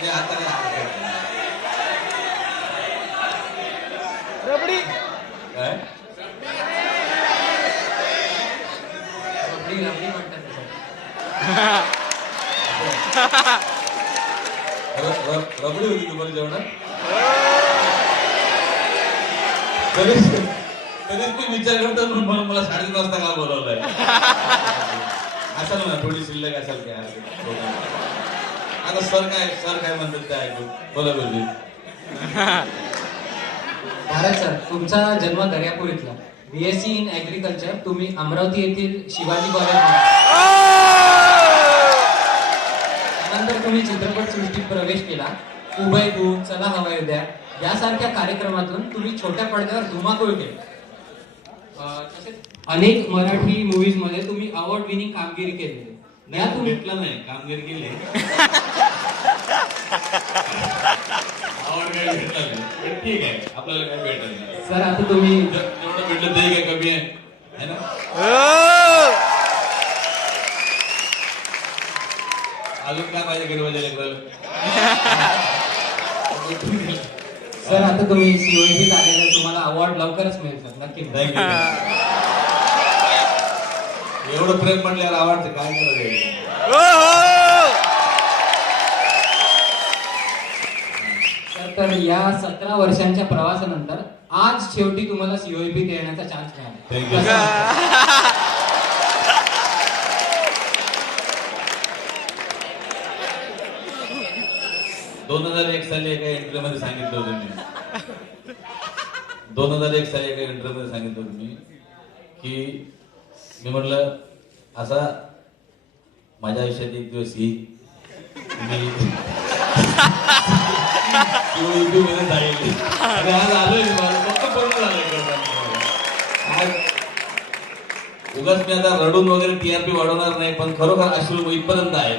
हे आता काय रबडी काय रबडी रबडी म्हणतात त्याच्यात. रबडी होती तुम्हाला जेवणात कधीच मी विचार करतो म्हणून मला 3:30 वाजता का बोलवलंय असेल ना थोडी शिल्लक असेल काय आता सर काय म्हणतात ते ऐकू बोला बोलली भारत सर, तुमचा जन्म दर्यापूर इथला. BSc इन ऍग्रिकल्चर तुम्ही अमरावती येथील शिवाजी कॉलेज. नंतर तुम्ही चित्रपट सृष्टीत प्रवेश केला. उभय तू, चला हवा उद्या यासारख्या कार्यक्रमातून तुम्ही छोट्या पडद्यावर धुमाकूळ केली. तसेच अनेक मराठी मूवीज मध्ये तुम्ही अवॉर्ड विनिंग कामगिरी केलेली. या तुम्ही भेटलं नाही कामगिरी केली आवड काय भेटलं नाही पण ठीक आहे आपल्याला काय भेटलं नाही सर आता तुम्ही जेवढं भेटलं ते काय कमी आहे ना अजून काय पाहिजे घरी माझ्या लेकराला सर आता तुम्ही COET आलेला, तुम्हाला अवॉर्ड लवकरच मिळेल सर, नक्की मिळेल. थँक्यू एवढं प्रेम म्हटल्यावर आवडतं काय करायचं तर या 17 वर्षांच्या प्रवासानंतर आज शेवटी तुम्हाला COEP देण्याचा चान्स थँक्यू मिळाला. 2001 साली एका इंटरव्ह्यू मध्ये सांगितलं होतं मी 2001 साली एका इंटरव्ह्यू मध्ये सांगितलं होतं मी की मी म्हटलं असा माझ्या आयुष्यात एक दिवस येईल मी COEP मध्ये जाईल आणि आज आलोय माझं फक्त पूर्ण झालंय आज उगाच मी आता रडून वगैरे TRP वाढवणार नाही पण खरोखर अश्रू इथपर्यंत आहे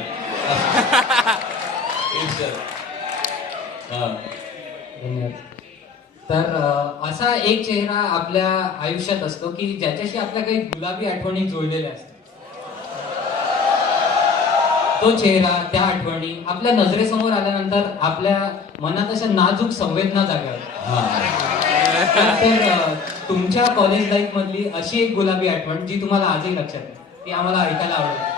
धन्यवाद. तर असा एक चेहरा आपल्या आयुष्यात असतो की ज्याच्याशी आपल्या काही गुलाबी आठवणी जोडलेल्या असतात. तो चेहरा, त्या आठवणी आपल्या नजरेसमोर आल्यानंतर आपल्या मनात अशा नाजूक संवेदना जाग्या होतात. तर तुमच्या कॉलेज लाईफ मधली अशी एक गुलाबी आठवण जी तुम्हाला आजही लक्षात आहे, ती आम्हाला ऐकायला आवडेल.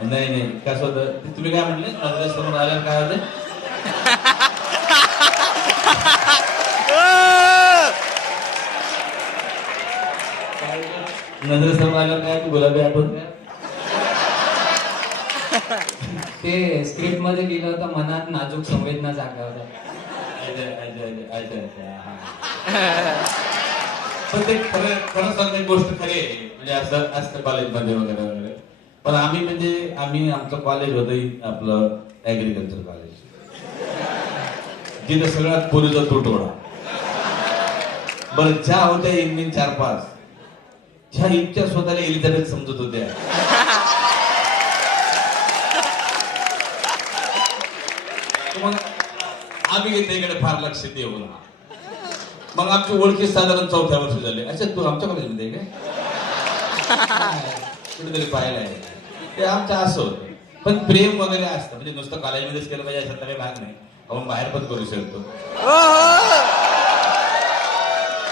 नाही कसं होतं तुम्ही काय म्हणले नजरेसमोर आल्यावर काय होतं नजरेसमोर आल्यावर काय तू गुलाबी आठवण ते स्क्रिप्ट मध्ये लिहिलं होतं, मनात नाजूक संवेदना जाग्या होत्या. पण ते खरं सांगते गोष्ट खरी आहे म्हणजे असं असतं कॉलेजमध्ये वगैरे वगैरे पण आम्ही आमचं कॉलेज होतं आपलं ऍग्रिकल्चर कॉलेज जिथं सगळ्यात पोरीचा तुटवडा बरं ज्या होत्या इंजिन 4-5 ज्या इतक्या स्वतःला एलिझाबेथ समजत होत्या मग आम्ही घेतलं इकडे फार लक्ष देऊ ना मग आमची ओळखी साधारण 4थ्या वर्षी झाली. अच्छा तू आमच्या कॉलेजमध्ये काय कुठेतरी पाहायला आहे ते आमचं असं होतं पण प्रेम वगैरे असतं म्हणजे नुसतं कॉलेजमध्येच केलं पाहिजे असा काही भाग नाही आपण बाहेर पण करू शकतो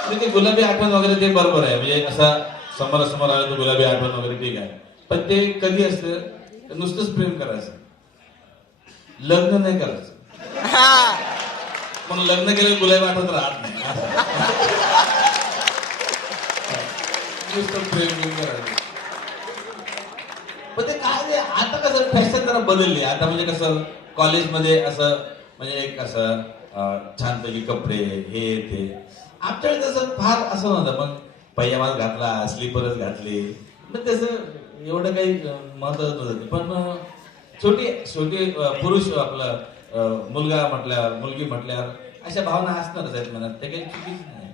म्हणजे ते गुलाबी आठवण वगैरे ते बरोबर आहे म्हणजे असा समोरासमोर आलं तर गुलाबी आठवण वगैरे ठीक आहे पण ते कधी असतं नुसतंच प्रेम करायचं लग्न नाही करायचं पण लग्न केलं गुलाबी आठवण राहत नाही नुसतं प्रेम करायचं पण ते काय आता कसं फॅशन जरा बदलली आता म्हणजे कसं कॉलेजमध्ये असं म्हणजे एक असं छानपैकी कपडे हे ते आमच्या वेळेस तसं फार असं नव्हतं मग पैजामाच घातला स्लीपरच घातले मग त्याचं एवढं काही महत्व नव्हतं पण छोटी पुरुष आपलं मुलगा म्हटल्यावर मुलगी म्हटल्यावर अशा भावना असणारच आहेत मनात ते काही चुकीच नाही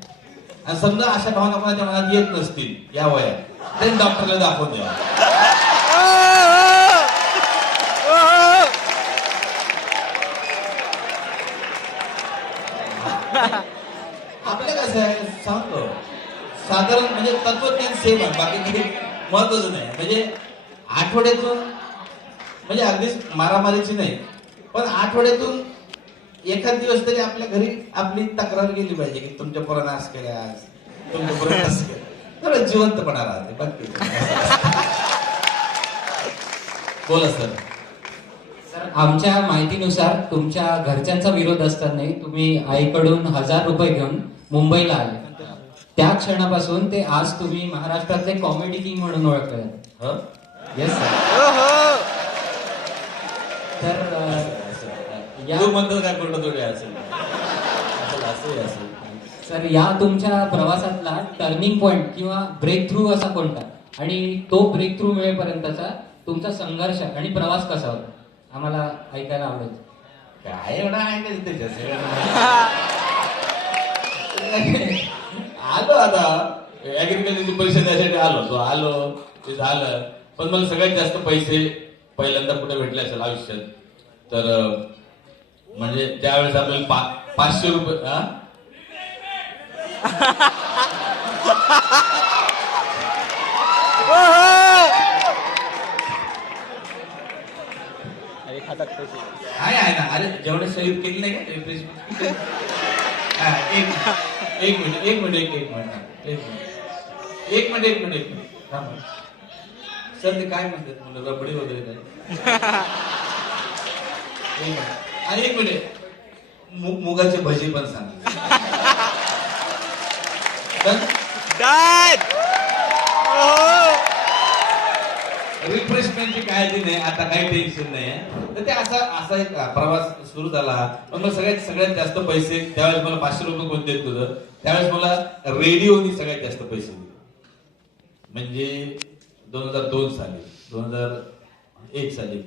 आणि समजा अशा भावना कोणाच्या मनात येत नसतील या वयात तरी डॉक्टरला दाखवून द्या आपलं कसं आहे सांगतो साधारण म्हणजे तत्वज्ञान सेम आहे बाकी काही महत्वाचं नाही म्हणजे आठवड्यातून म्हणजे अगदीच मारामारीची नाही, पण आठवड्यातून एखाद दिवस तरी आपल्या घरी आपली तक्रार गेली पाहिजे की तुमच्या पोरानं असं केलं आज, तुमच्या पोरानं असं केलं. थोडं जिवंतपणा राहते बाकी बोला सर. सर आमच्या माहितीनुसार तुमच्या घरच्यांचा विरोध असतानाही तुम्ही आईकडून 1000 रुपये घेऊन मुंबईला आले. त्या क्षणापासून ते आज तुम्ही महाराष्ट्रातले कॉमेडी किंग म्हणून ओळखले जातात. हं? Yes sir. तर या तू म्हणतो काय कोणतं थोडी असेल असंही असेल. सर या तुमच्या प्रवासातला टर्निंग पॉइंट किंवा ब्रेक थ्रू असा कोणता, आणि तो ब्रेक थ्रू मिळेपर्यंतचा तुमचा संघर्ष आणि प्रवास कसा होता आम्हाला ऐकायला आवडेल. काय एवढा आहे का त्याच्या आलो आता ऍग्रिकल्चरची परीक्षा द्यायसाठी आलो ते झालं. पण मला सगळ्यात जास्त पैसे पहिल्यांदा कुठे भेटले असेल आयुष्यात तर म्हणजे त्यावेळेस आपल्याला 500 रुपये अरे खातात पैसे. आहे ना. अरे जेवढे शहीद केली नाही का रिफ्रेशमेंट. एक मिनिट थांबा. सर ते काय म्हणतात मला रबडी वगैरे काय. आणि एक मिनिट मुगाची भजी पण सांग. रिफ्रेशमेंटची काळजी नाही, आता काही टेन्शन नाही. तर ते असा एक प्रवास सुरू झाला. पण मग सगळ्यात जास्त पैसे त्यावेळेस मला 500 रुपये कोण देत होतं, त्यावेळेस मला रेडिओनी सगळ्यात जास्त पैसे दिले. म्हणजे 2002 साली 2001 साली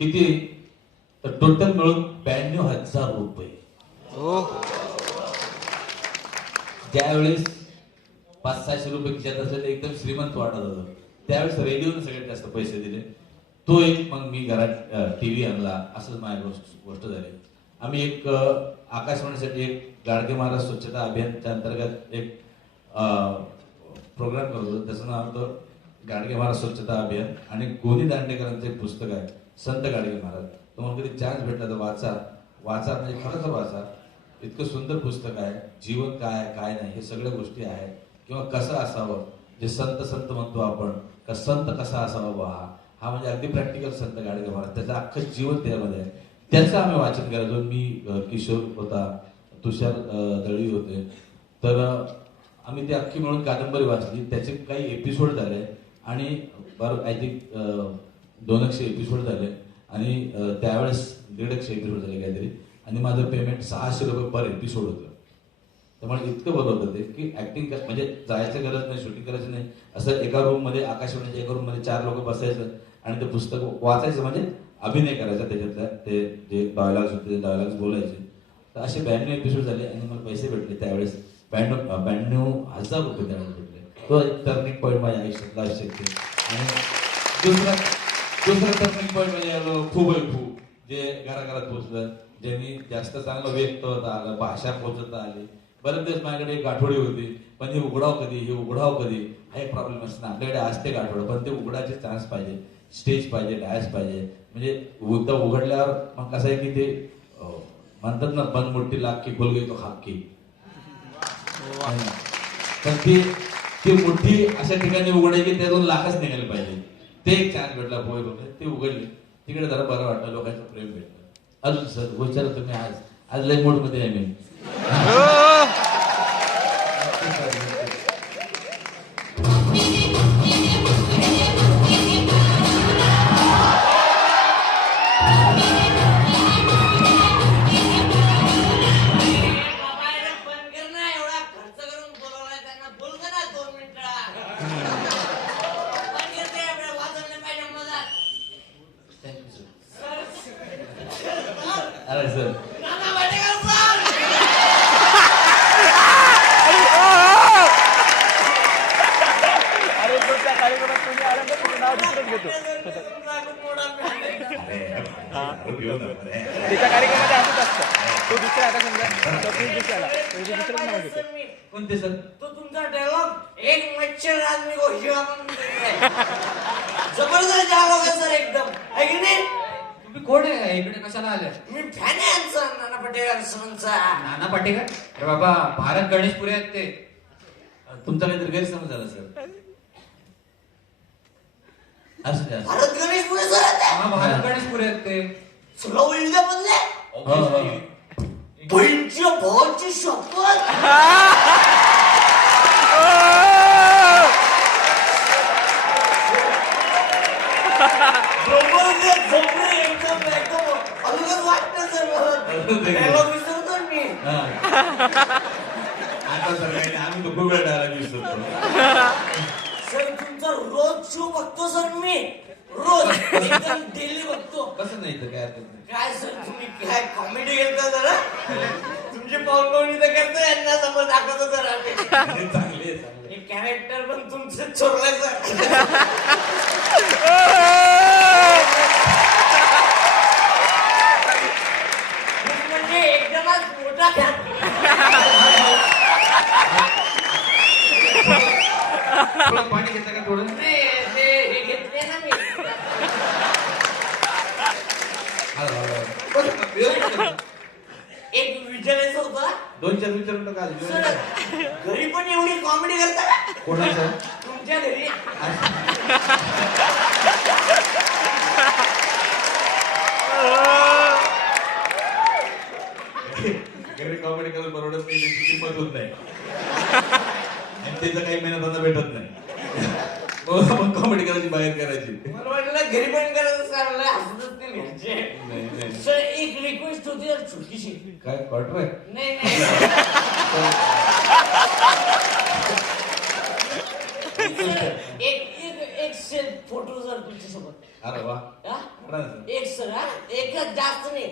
किती तर टोटल मिळून 92,000 रुपये. ज्यावेळेस 500-600 रुपये खिशात असलेले एकदम श्रीमंत वाटत होतं, त्यावेळेस रेडिओने सगळ्यात जास्त पैसे दिले. तो एक मग मी घरात टीव्ही आणला. असंच माझी गोष्ट झाली. आम्ही एक आकाशवाणीसाठी एक गाडगे महाराज स्वच्छता अभियानच्या अंतर्गत एक प्रोग्राम करत होतो. त्याचं नाव होतं गाडगे महाराज स्वच्छता अभियान. आणि गोनी दांडेकरांचं एक पुस्तक आहे संत गाडगे महाराज. तुम्हाला कधी चान्स भेटला तर वाचा म्हणजे खरंच वाचा. इतकं सुंदर पुस्तक आहे. जीवन काय काय नाही हे सगळ्या गोष्टी आहेत. किंवा कसं असावं, जे संत म्हणतो आपण, का संत कसा असावा बा, हा म्हणजे अगदी प्रॅक्टिकल संत गाडगे महाराज. त्याचं अख्खं जीवन त्यामध्ये आहे. त्याचं आम्ही वाचन करायचो. मी किशोर होता, तुषार दळवी होते. तर आम्ही ती अख्खी मिळून कादंबरी वाचली. त्याचे काही एपिसोड झाले आणि बरं आय थिंक 200 एपिसोड झाले. आणि त्यावेळेस 150 एपिसोड झाले काहीतरी. आणि माझं पेमेंट 600 रुपये पर एपिसोड होतं. त्यामुळे इतकं बरं होतं ते की ऍक्टिंग म्हणजे जायचं गरज नाही, शूटिंग करायचं नाही. असं एका रूम मध्ये, आकाशवाणीच्या एका रूम मध्ये 4 लोक बसायचं आणि ते पुस्तक वाचायचं, म्हणजे अभिनय करायचा त्याच्यातल्या. ते जे डायलॉग्स होते ते डायलॉग्स बोलायचे. तर असे 92 एपिसोड झाले आणि मला पैसे भेटले त्यावेळेस 92,000 रुपये त्यावेळेस भेटले. तो एक टर्निंग पॉईंट माझ्या आयुष्यातला असू शकते. आणि दुसरा टर्निंग पॉईंट म्हणजे खूप जे घराघरात पोहोचलं, ज्यांनी जास्त चांगलं व्यक्त होता आलं, भाषा पोहोचवता आली. बरेच दिवस माझ्याकडे एक गाठोडी होती, पण हे उघडाव कधी हा एक प्रॉब्लेम असतो ना. आपल्याकडे असते गाठोडं, पण ते उघडायचे चान्स पाहिजे, स्टेज पाहिजे, डायस पाहिजे. म्हणजे उघडल्यावर मग कसं आहे की ते म्हणतात ना, बंद मोठी लाग की खुल गई तो खाक की. पण ती मुठ्ठी अशा ठिकाणी उघडायची, त्यातून लाखच निघायला पाहिजे. ते एक चान्स भेटला पोहे ते उघडले. तिकडे जरा बरं वाटलं, लोकांचं प्रेम भेटलं. अजून सर विचारा तुम्ही, आज लय मूड मध्ये आहे मी. अरे सर अरे तुमच्या कार्यक्रमात तुम्ही आलं तर तुझं नाव दुसरंच घेतो. त्याच्या कार्यक्रमामध्ये असंच असतं. तो दुसरा आता समजा तो दुसऱ्याला दुसरंच नाव घेतो. कोणते सर? तो तुमचा डायलॉग एक मच्छर आदमी को शिवा जबरदस्त जाग होगा सर एकदम है की नाही. तुम्ही कोण आहे इकडे कशाला आले? मी फॅन आहे यांचा नाना पटेकर सरांचा. नाना पाटेकर? अरे बाबा भारत गणेशपुरे आहेत ते. तुमचा काहीतरी गैरसमज झाला सर. असं द्या. भारत गणेश पुढे सर आहेत. हा भारत गणेशपुरे आहेत ते. सगळं उलट्या बदले बहीणची भावाची शपथ. अलगच वाटतं सर मला विसरतो मी. आता सर काही नाही, आम्ही तो खूप वेळ डायलॉग विसरतो. सर तुमचा रोज शो बघतो सर मी. रोज एकदम डेली बघतो. कसं नाही तर काय हरकत नाही. काय सर तुम्ही काय कॉमेडी करता जरा. तुमची पाहुणपवणी तर करता यांना समज दाखवतो सर आम्ही. चांगले चांगले. हे कॅरेक्टर पण तुमचं चोरलंय सर. म्हणजे एकदमच मोठा फॅन. थोडं पाणी घेता का थोडं? हे घेतले ना मी. एक विचारायचं होतं. 2-4 विचारून टाका आधी. सर घरी पण एवढी कॉमेडी करता का? कोणाचं? तुमच्या घरी. घरी कॉमेडी करायला परवडत नाही, त्याची किंमत होत नाही आणि त्याचं काही मेहनत भेटत नाही. मग कॉमेडी करायची बाहेर करायची. मला वाटलं घरी पण करायचं सर. हसतच ते घरचे. नाही नाही. सर एक रिक्वेस्ट होती यार छोटीशी. काय क्वार्टर आहे? नाही नाही सर, एक सेल्फ फोटो सर तुमच्यासोबत. अरे वा. हा? काढा ना सर. एक सर हा एकच जास्त नाही.